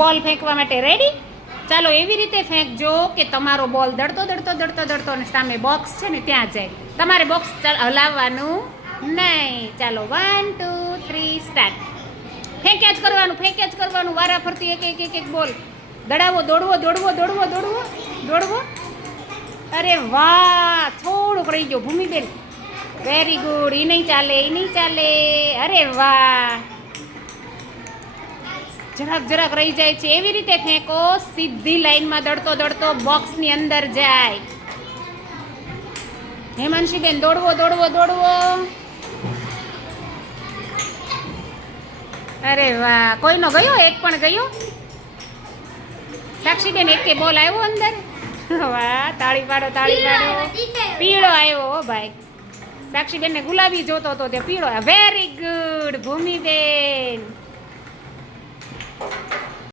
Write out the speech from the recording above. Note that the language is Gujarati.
બોલ ફેંકવા માટે રેડી? ચાલો એવી રીતે ફેંકજો કે તમારો બોલ દડતો અને સામે બોક્સ છે ને ત્યાં જાય. તમારે બોક્સ હલાવવાનું નહીં. ચાલો 1 2 3 સ્ટાર્ટ. ફેંક્યા જ કરવાનું વારા ફરતી એક બોલ દડાવો. દોડવો. અરે વાહ, થોડુંક રહી ગયો ભૂમિબેન. Very good. એ નહીં ચાલે. અરે વાહ, જરાક રહી જાય છે. એવી રીતે ફેંકો સીધી લાઈનમાં દડતો બોક્સની અંદર જાય. હેમાંશીબેન દોડવો. અરે વાહ, કોઈનો ગયો? એક પણ ગયો? સાક્ષીબેન એકે બોલ આવ્યો અંદર? વાહ, તાળી પાડો. પીળો આવ્યો હો ભાઈ. સાક્ષીબેન ને ગુલાબી જોતો હતો તે પીળો. Very good ભૂમિબેન.